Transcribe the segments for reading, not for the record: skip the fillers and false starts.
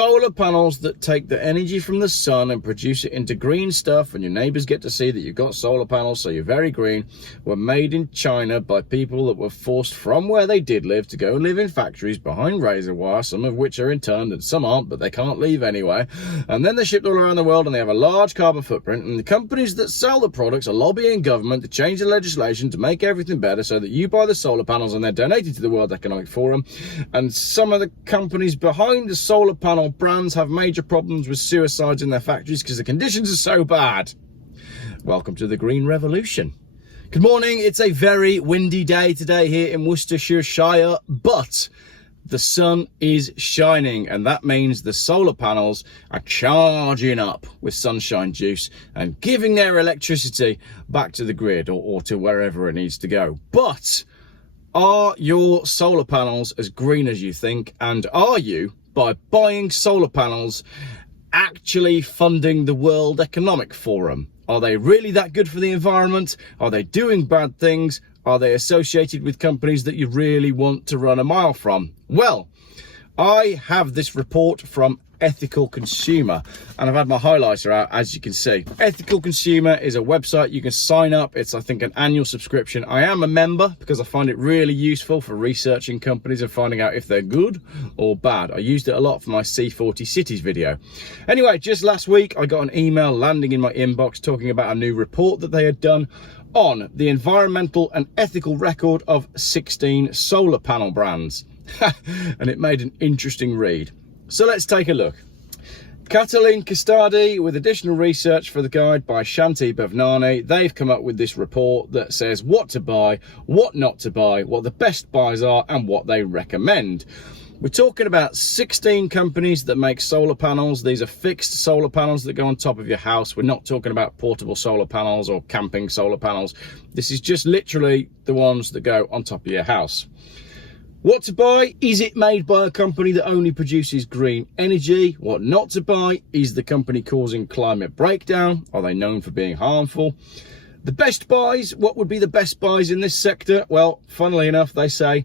solar panels that take the energy from the sun and produce it into green stuff, and your neighbors get to see that you've got solar panels, so you're very green, were made in China by people that were forced from where they did live to go and live in factories behind razor wire, some of which are interned and some aren't, but they can't leave anyway. And then they're shipped all around the world and they have a large carbon footprint, and the companies that sell the products are lobbying government to change the legislation to make everything better so that you buy the solar panels and they're donated to the World Economic Forum. And some of the companies behind the solar panel brands have major problems with suicides in their factories because the conditions are so bad. Welcome to the Green Revolution. Good morning. It's a very windy day today here in Worcestershire, but the sun is shining, and that means the solar panels are charging up with sunshine juice and giving their electricity back to the grid or to wherever it needs to go. But are your solar panels as green as you think? And are you, by buying solar panels, actually funding the World Economic Forum? Are they really that good for the environment? Are they doing bad things? Are they associated with companies that you really want to run a mile from? Well, I have this report from Ethical Consumer, and I've had my highlighter out, as you can see. Ethical Consumer is a website you can sign up. It's, I think, an annual subscription. I am a member because I find it really useful for researching companies and finding out if they're good or bad. I used it a lot for my C40 Cities video. Anyway, just last week I got an email landing in my inbox talking about a new report that they had done on the environmental and ethical record of 16 solar panel brands. And it made an interesting read. So let's take a look. Catalin Custadi, with additional research for the guide by Shanti Bhavnani, they've come up with this report that says what to buy, what not to buy, what the best buys are, and what they recommend. We're talking about 16 companies that make solar panels. These are fixed solar panels that go on top of your house. We're not talking about portable solar panels or camping solar panels. This is just literally the ones that go on top of your house. What to buy? Is it made by a company that only produces green energy? What not to buy? Is the company causing climate breakdown? Are they known for being harmful? The best buys, what would be the best buys in this sector? Well, funnily enough, they say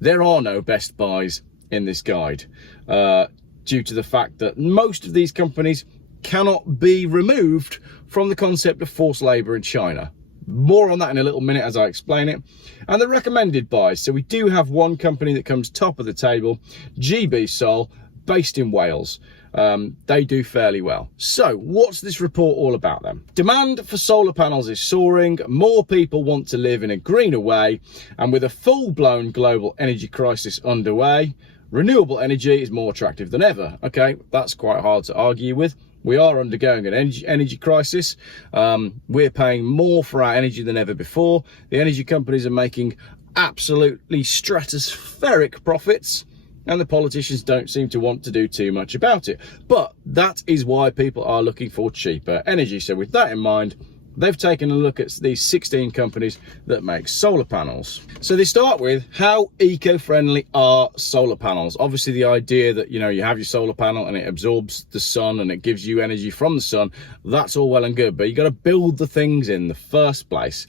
there are no best buys in this guide due to the fact that most of these companies cannot be removed from the concept of forced labor in China. More on that in a little minute as I explain it. And the recommended buys. So we do have one company that comes top of the table, GB Sol, based in Wales. They do fairly well. So what's this report all about then? Demand for solar panels is soaring. More people want to live in a greener way. And with a full-blown global energy crisis underway, renewable energy is more attractive than ever. Okay, that's quite hard to argue with. We are undergoing an energy crisis. We're paying more for our energy than ever before. The energy companies are making absolutely stratospheric profits, and the politicians don't seem to want to do too much about it. But that is why people are looking for cheaper energy. So with that in mind, they've taken a look at these 16 companies that make solar panels. So they start with, how eco-friendly are solar panels? Obviously the idea that, you know, you have your solar panel and it absorbs the sun and it gives you energy from the sun, that's all well and good, but you got to build the things in the first place.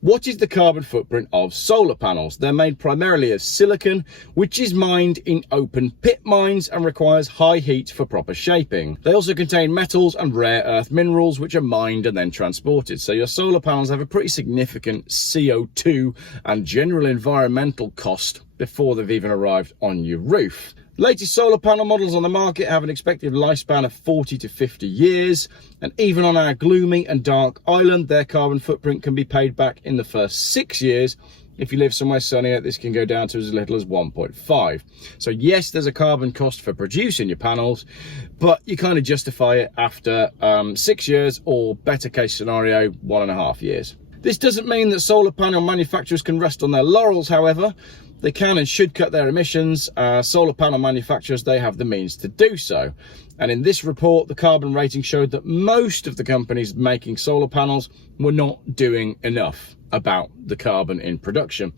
What is the carbon footprint of solar panels? They're made primarily of silicon, which is mined in open pit mines and requires high heat for proper shaping. They also contain metals and rare earth minerals, which are mined and then transported. So your solar panels have a pretty significant CO2 and general environmental cost before they've even arrived on your roof. Latest solar panel models on the market have an expected lifespan of 40 to 50 years, and even on our gloomy and dark island, their carbon footprint can be paid back in the first 6 years. If you live somewhere sunnier, this can go down to as little as 1.5. So yes, there's a carbon cost for producing your panels, but you kind of justify it after 6 years, or better case scenario, 1.5 years. This doesn't mean that solar panel manufacturers can rest on their laurels, however. They can and should cut their emissions. Solar panel manufacturers, they have the means to do so. And in this report, the carbon rating showed that most of the companies making solar panels were not doing enough about the carbon in production.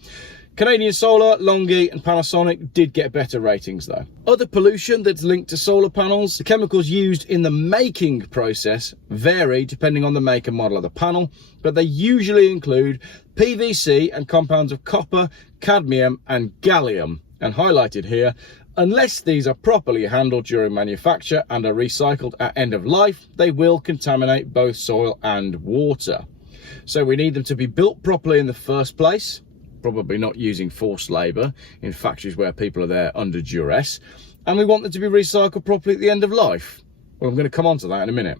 Canadian Solar, Longi and Panasonic did get better ratings though. Other pollution that's linked to solar panels, the chemicals used in the making process vary depending on the make and model of the panel, but they usually include PVC and compounds of copper, cadmium and gallium. And highlighted here Unless these are properly handled during manufacture and are recycled at end of life, they will contaminate both soil and water. So we need them to be built properly in the first place, probably not using forced labour in factories where people are there under duress, and we want them to be recycled properly at the end of life. Well, I'm going to come on to that in a minute.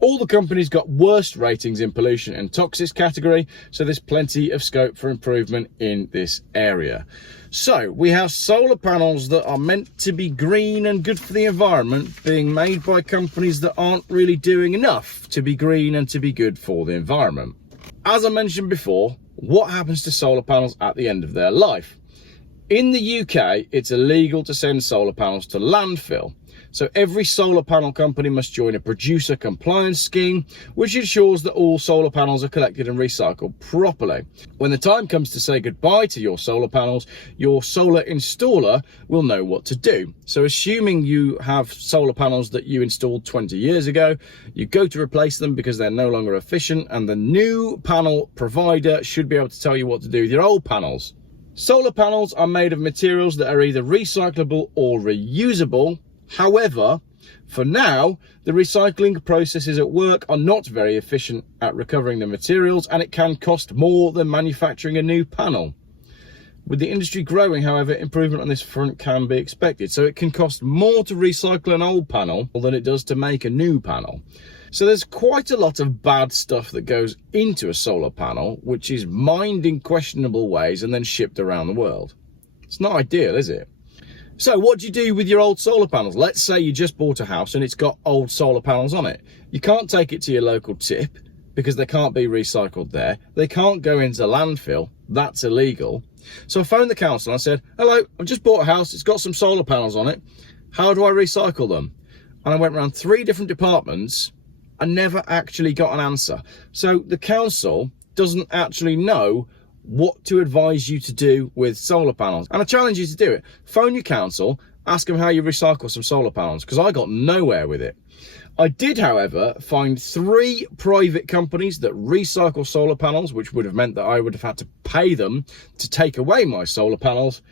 All the companies got worst ratings in pollution and toxics category, so there's plenty of scope for improvement in this area. So we have solar panels that are meant to be green and good for the environment being made by companies that aren't really doing enough to be green and to be good for the environment. As I mentioned before, what happens to solar panels at the end of their life? In the UK, it's illegal to send solar panels to landfill. So every solar panel company must join a producer compliance scheme, which ensures that all solar panels are collected and recycled properly. When the time comes to say goodbye to your solar panels, your solar installer will know what to do. So assuming you have solar panels that you installed 20 years ago, you go to replace them because they're no longer efficient, and the new panel provider should be able to tell you what to do with your old panels. Solar panels are made of materials that are either recyclable or reusable. However, for now, the recycling processes at work are not very efficient at recovering the materials, and it can cost more than manufacturing a new panel. With the industry growing, however, improvement on this front can be expected. So it can cost more to recycle an old panel than it does to make a new panel. So there's quite a lot of bad stuff that goes into a solar panel, which is mined in questionable ways and then shipped around the world. It's not ideal, is it? So what do you do with your old solar panels? Let's say you just bought a house and it's got old solar panels on it. You can't take it to your local tip because they can't be recycled there. They can't go into landfill. That's illegal. So I phoned the council and I said, hello, I've just bought a house. It's got some solar panels on it. How do I recycle them? And I went around 3 different departments and never actually got an answer. So the council doesn't actually know what to advise you to do with solar panels. And I challenge you to do it. Phone your council, ask them how you recycle some solar panels, because I got nowhere with it. I did, however, find 3 private companies that recycle solar panels, which would have meant that I would have had to pay them to take away my solar panels.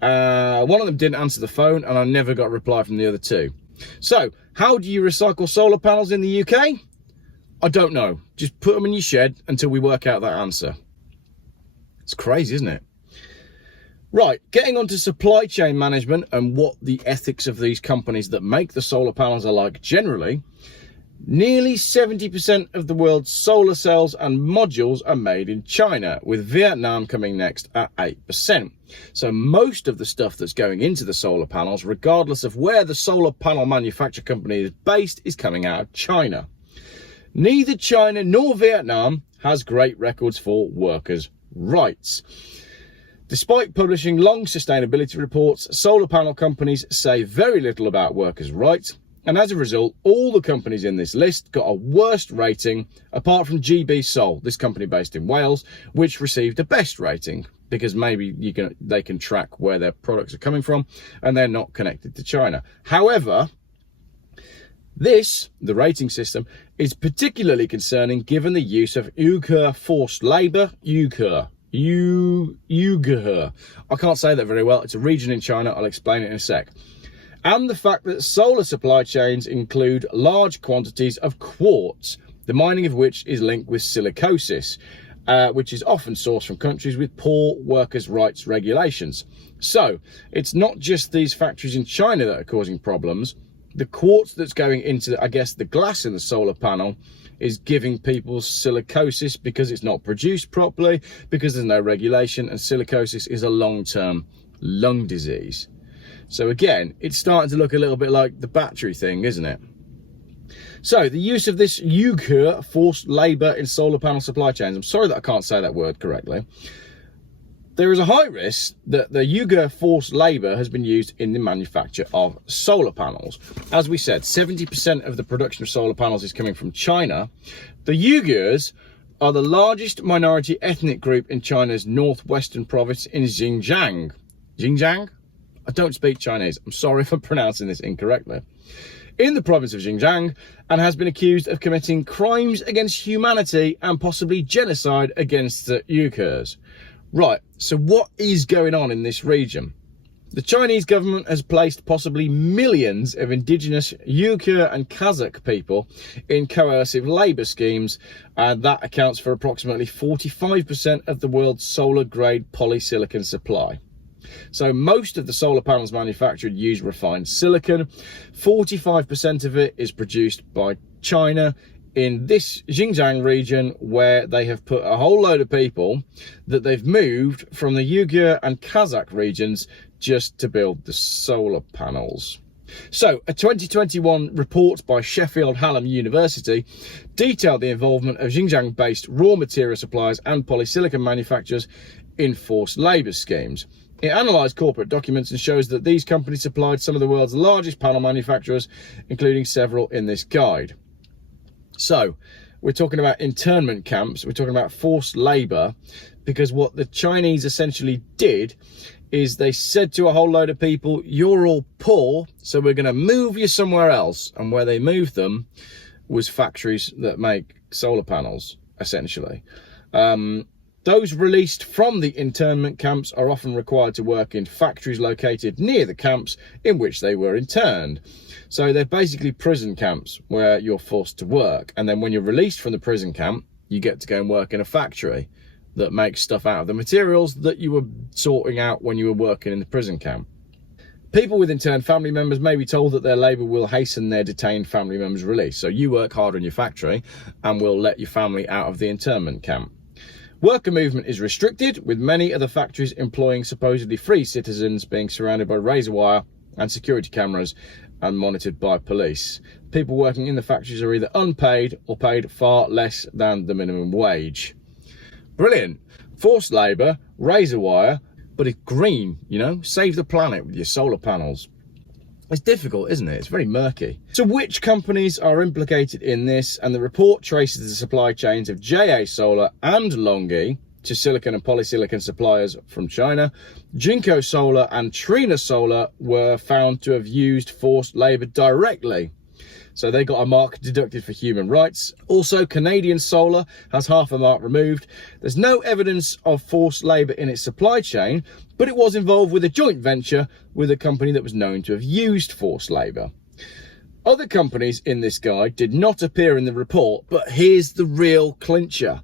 One of them didn't answer the phone, and I never got a reply from the other 2. So, how do you recycle solar panels in the UK? I don't know. Just put them in your shed until we work out that answer. It's crazy, isn't it? Right, getting on to supply chain management and what the ethics of these companies that make the solar panels are like generally. Nearly 70% of the world's solar cells and modules are made in China, with Vietnam coming next at 8%. So most of the stuff that's going into the solar panels, regardless of where the solar panel manufacturer company is based, is coming out of China. Neither China nor Vietnam has great records for workers' rights. Despite publishing long sustainability reports, solar panel companies say very little about workers' rights, and as a result, all the companies in this list got a worst rating, apart from GB Sol, this company based in Wales, which received a best rating, because maybe they can track where their products are coming from, and they're not connected to China. However, the rating system, is particularly concerning given the use of Uyghur forced labour. Uyghur. I can't say that very well. It's a region in China. I'll explain it in a sec. And the fact that solar supply chains include large quantities of quartz, the mining of which is linked with silicosis, which is often sourced from countries with poor workers' rights regulations. So it's not just these factories in China that are causing problems. The quartz that's going into, I guess, the glass in the solar panel is giving people silicosis because it's not produced properly, because there's no regulation, and silicosis is a long-term lung disease. So again, it's starting to look a little bit like the battery thing, isn't it? So the use of this Uyghur forced labour in solar panel supply chains. I'm sorry that I can't say that word correctly. There is a high risk that the Uyghur forced labour has been used in the manufacture of solar panels. As we said, 70% of the production of solar panels is coming from China. The Uyghurs are the largest minority ethnic group in China's northwestern province in Xinjiang. Xinjiang? I don't speak Chinese. I'm sorry if I'm pronouncing this incorrectly. In the province of Xinjiang, and has been accused of committing crimes against humanity and possibly genocide against the Uyghurs. Right, so what is going on in this region? The Chinese government has placed possibly millions of indigenous Uyghur and Kazakh people in coercive labour schemes, and that accounts for approximately 45% of the world's solar-grade polysilicon supply. So most of the solar panels manufactured use refined silicon. 45% of it is produced by China in this Xinjiang region, where they have put a whole load of people that they've moved from the Uyghur and Kazakh regions just to build the solar panels. So a 2021 report by Sheffield Hallam University detailed the involvement of Xinjiang-based raw material suppliers and polysilicon manufacturers in forced labour schemes. It analysed corporate documents and shows that these companies supplied some of the world's largest panel manufacturers, including several in this guide. So we're talking about internment camps, we're talking about forced labour, because what the Chinese essentially did is they said to a whole load of people, you're all poor, so we're going to move you somewhere else. And where they moved them was factories that make solar panels, essentially. Those released from the internment camps are often required to work in factories located near the camps in which they were interned. So they're basically prison camps where you're forced to work. And then when you're released from the prison camp, you get to go and work in a factory that makes stuff out of the materials that you were sorting out when you were working in the prison camp. People with interned family members may be told that their labour will hasten their detained family members' release. So you work hard on your factory and we'll let your family out of the internment camp. Worker movement is restricted, with many of the factories employing supposedly free citizens being surrounded by razor wire and security cameras and monitored by police. People working in the factories are either unpaid or paid far less than the minimum wage. Brilliant. Forced labour, razor wire, but it's green, you know, save the planet with your solar panels. It's difficult, isn't it? It's very murky. So which companies are implicated in this? And the report traces the supply chains of JA Solar and LONGi to silicon and polysilicon suppliers from China. Jinko Solar and Trina Solar were found to have used forced labour directly. So they got a mark deducted for human rights. Also, Canadian Solar has half a mark removed. There's no evidence of forced labour in its supply chain, but it was involved with a joint venture with a company that was known to have used forced labour. Other companies in this guide did not appear in the report, but here's the real clincher.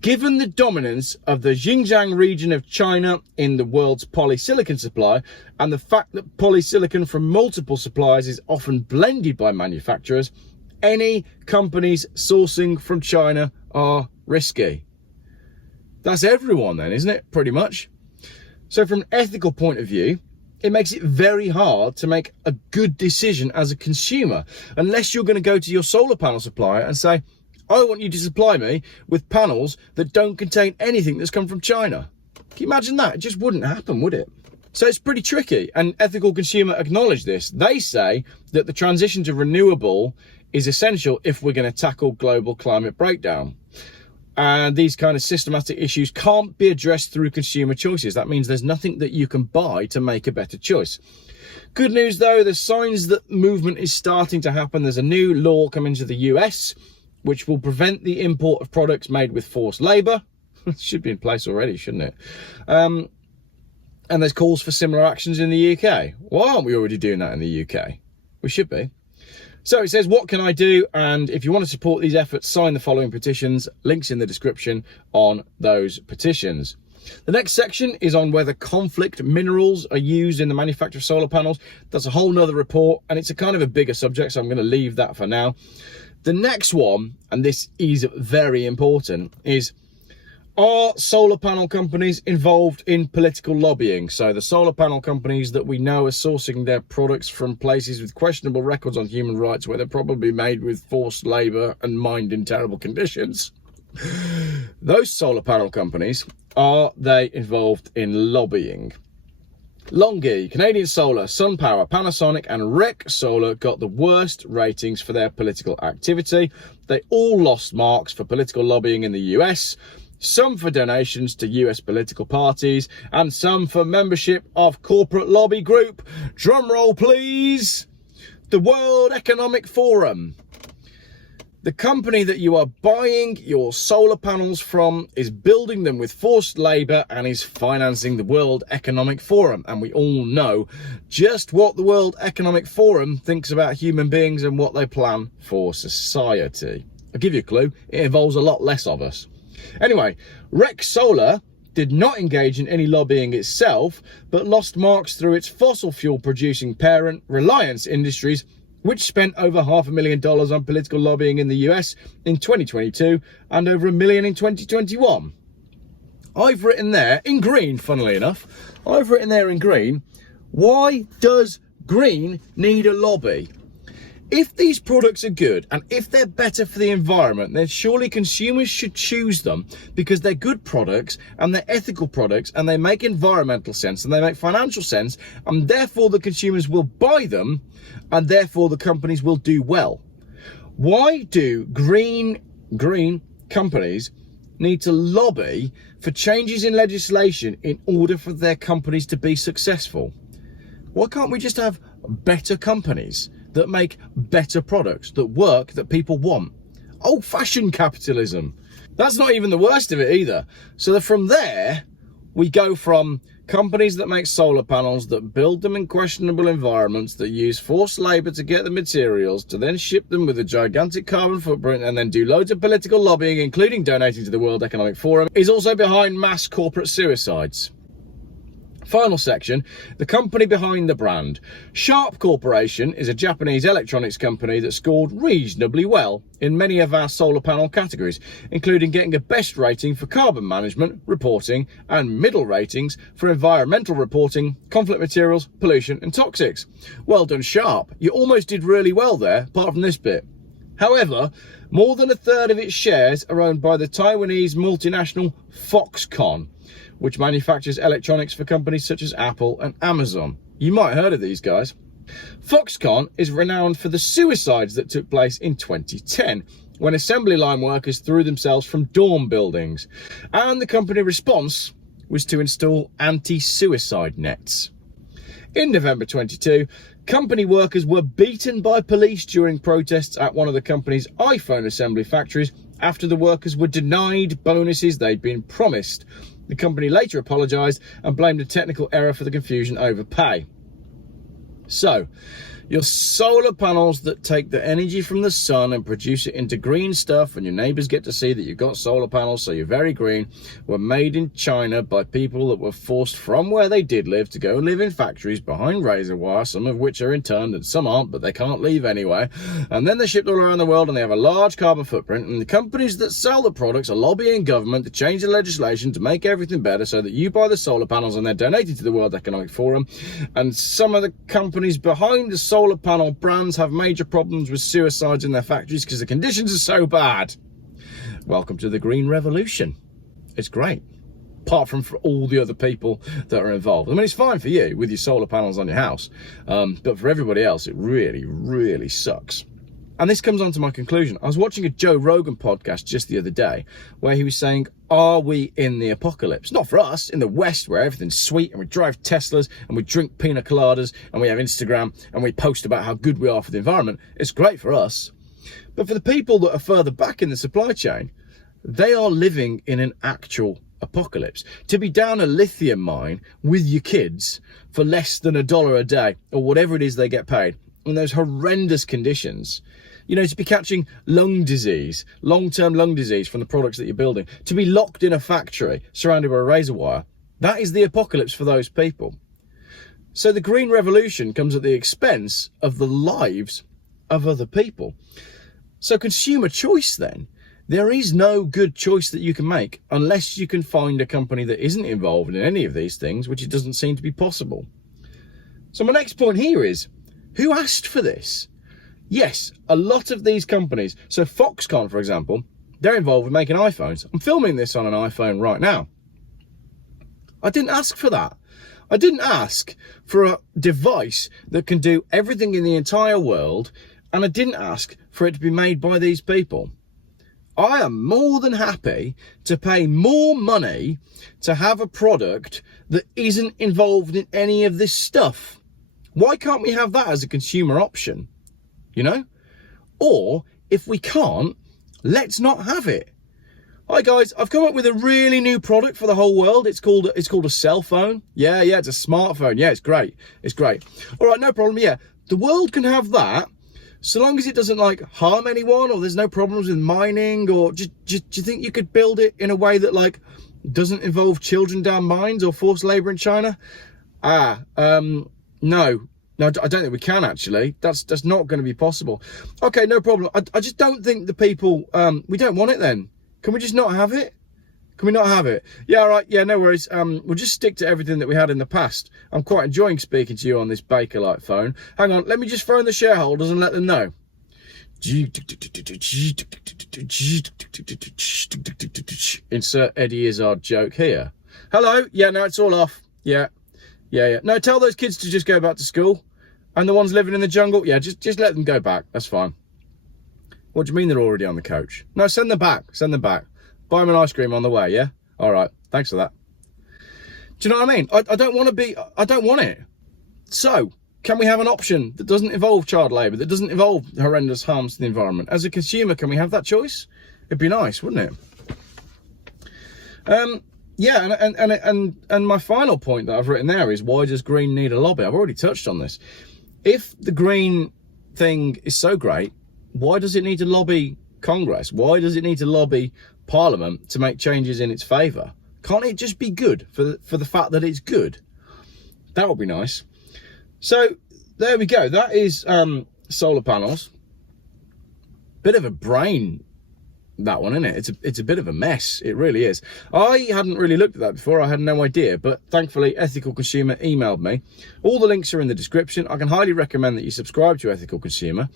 Given the dominance of the Xinjiang region of China in the world's polysilicon supply, and the fact that polysilicon from multiple suppliers is often blended by manufacturers, any companies sourcing from China are risky. That's everyone then, isn't it? Pretty much. So from an ethical point of view, it makes it very hard to make a good decision as a consumer, unless you're going to go to your solar panel supplier and say, I want you to supply me with panels that don't contain anything that's come from China. Can you imagine that? It just wouldn't happen, would it? So it's pretty tricky, and Ethical Consumer acknowledge this. They say that the transition to renewable is essential if we're going to tackle global climate breakdown. And these kind of systematic issues can't be addressed through consumer choices. That means there's nothing that you can buy to make a better choice. Good news though, there's signs that movement is starting to happen. There's a new law coming to the US which will prevent the import of products made with forced labour. It should be in place already, shouldn't it? And there's calls for similar actions in the UK. Why aren't we already doing that in the UK? We should be. So it says, what can I do? And if you want to support these efforts, sign the following petitions. Links in the description on those petitions. The next section is on whether conflict minerals are used in the manufacture of solar panels. That's a whole nother report, and it's a kind of a bigger subject, so I'm going to leave that for now. The next one, and this is very important, is, are solar panel companies involved in political lobbying? So the solar panel companies that we know are sourcing their products from places with questionable records on human rights, where they're probably made with forced labour and mined in terrible conditions. Those solar panel companies, are they involved in lobbying? LONGi, Canadian Solar, SunPower, Panasonic and REC Solar got the worst ratings for their political activity. They all lost marks for political lobbying in the US, some for donations to US political parties, and some for membership of corporate lobby group. Drum roll please. The World Economic Forum. The company that you are buying your solar panels from is building them with forced labour and is financing the World Economic Forum. And we all know just what the World Economic Forum thinks about human beings and what they plan for society. I'll give you a clue, it involves a lot less of us. Anyway, Rex Solar did not engage in any lobbying itself, but lost marks through its fossil fuel producing parent, Reliance Industries, which spent over $500,000 on political lobbying in the US in 2022 and over $1 million in 2021. I've written there, in green, funnily enough, I've written there in green, why does green need a lobby? If these products are good and if they're better for the environment, then surely consumers should choose them because they're good products and they're ethical products and they make environmental sense and they make financial sense, and therefore the consumers will buy them and therefore the companies will do well. Why do green companies need to lobby for changes in legislation in order for their companies to be successful? Why can't we just have better companies that make better products, that work, that people want? Old-fashioned capitalism. That's not even the worst of it either. So from there, we go from companies that make solar panels, that build them in questionable environments, that use forced labour to get the materials, to then ship them with a gigantic carbon footprint, and then do loads of political lobbying, including donating to the World Economic Forum, is also behind mass corporate suicides. Final section, the company behind the brand. Sharp Corporation is a Japanese electronics company that scored reasonably well in many of our solar panel categories, including getting a best rating for carbon management, reporting, and middle ratings for environmental reporting, conflict materials, pollution, and toxics. Well done, Sharp. You almost did really well there, apart from this bit. However, more than a third of its shares are owned by the Taiwanese multinational Foxconn, which manufactures electronics for companies such as Apple and Amazon. You might have heard of these guys. Foxconn is renowned for the suicides that took place in 2010, when assembly line workers threw themselves from dorm buildings, and the company response was to install anti-suicide nets. In November 22, company workers were beaten by police during protests at one of the company's iPhone assembly factories after the workers were denied bonuses they'd been promised. The company later apologised and blamed a technical error for the confusion over pay. So, your solar panels that take the energy from the sun and produce it into green stuff, and your neighbours get to see that you've got solar panels, so you're very green, were made in China by people that were forced from where they did live to go and live in factories behind razor wire, some of which are interned and some aren't, but they can't leave anyway. And then they're shipped all around the world and they have a large carbon footprint, and the companies that sell the products are lobbying government to change the legislation to make everything better so that you buy the solar panels and they're donated to the World Economic Forum. And some of the companies behind the solar panel brands have major problems with suicides in their factories because the conditions are so bad. Welcome to the Green Revolution. It's great, apart from for all the other people that are involved. I mean, it's fine for you with your solar panels on your house, but for everybody else, it really, really sucks. And this comes on to my conclusion. I was watching a Joe Rogan podcast just the other day where he was saying, are we in the apocalypse? Not for us, in the West, where everything's sweet and we drive Teslas and we drink pina coladas and we have Instagram and we post about how good we are for the environment. It's great for us. But for the people that are further back in the supply chain, they are living in an actual apocalypse. To be down a lithium mine with your kids for less than $1 a day or whatever it is they get paid in those horrendous conditions, you know, to be catching lung disease, long-term lung disease from the products that you're building, to be locked in a factory surrounded by razor wire, that is the apocalypse for those people. So the green revolution comes at the expense of the lives of other people. So consumer choice then, there is no good choice that you can make unless you can find a company that isn't involved in any of these things, which it doesn't seem to be possible. So my next point here is, who asked for this? Yes, a lot of these companies, so Foxconn, for example, they're involved with making iPhones. I'm filming this on an iPhone right now. I didn't ask for that. I didn't ask for a device that can do everything in the entire world, and I didn't ask for it to be made by these people. I am more than happy to pay more money to have a product that isn't involved in any of this stuff. Why can't we have that as a consumer option? You know? Or if we can't, let's not have it. Hi guys, I've come up with a really new product for the whole world. It's called a cell phone. Yeah, it's a smartphone. Yeah, it's great. It's great. All right, no problem. Yeah, the world can have that, so long as it doesn't like harm anyone, or there's no problems with mining, or do you think you could build it in a way that like doesn't involve children down mines or forced labor in China? No, I don't think we can actually. That's not going to be possible. Okay, no problem. I just don't think the people, we don't want it then. Can we just not have it? Can we not have it? Yeah, all right. Yeah, no worries. We'll just stick to everything that we had in the past. I'm quite enjoying speaking to you on this Bakelite phone. Hang on, let me just phone the shareholders and let them know. Insert Eddie Izzard joke here. Hello? Yeah, no, it's all off. Yeah. No, tell those kids to just go back to school. And the ones living in the jungle, yeah, just let them go back. That's fine. What do you mean they're already on the coach? No, send them back. Send them back. Buy them an ice cream on the way, yeah? All right. Thanks for that. Do you know what I mean? I don't want it. So, can we have an option that doesn't involve child labour, that doesn't involve horrendous harms to the environment? As a consumer, can we have that choice? It'd be nice, wouldn't it? Yeah, and my final point that I've written there is, why does green need a lobby? I've already touched on this. If the green thing is so great, why does it need to lobby Congress? Why does it need to lobby Parliament to make changes in its favour? Can't it just be good for the fact that it's good? That would be nice. So there we go. That is solar panels. Bit of a brain, that one, isn't it? It's a bit of a mess. It really is. I hadn't really looked at that before. I had no idea, but thankfully Ethical Consumer emailed me. All the links are in the description. I can highly recommend that you subscribe to Ethical Consumer.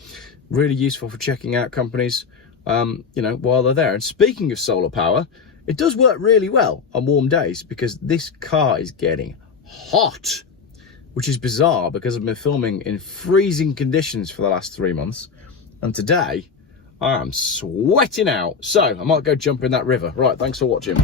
Really useful for checking out companies, while they're there. And speaking of solar power, it does work really well on warm days, because this car is getting hot, which is bizarre because I've been filming in freezing conditions for the last 3 months. And today I am sweating out. So I might go jump in that river. Right, thanks for watching.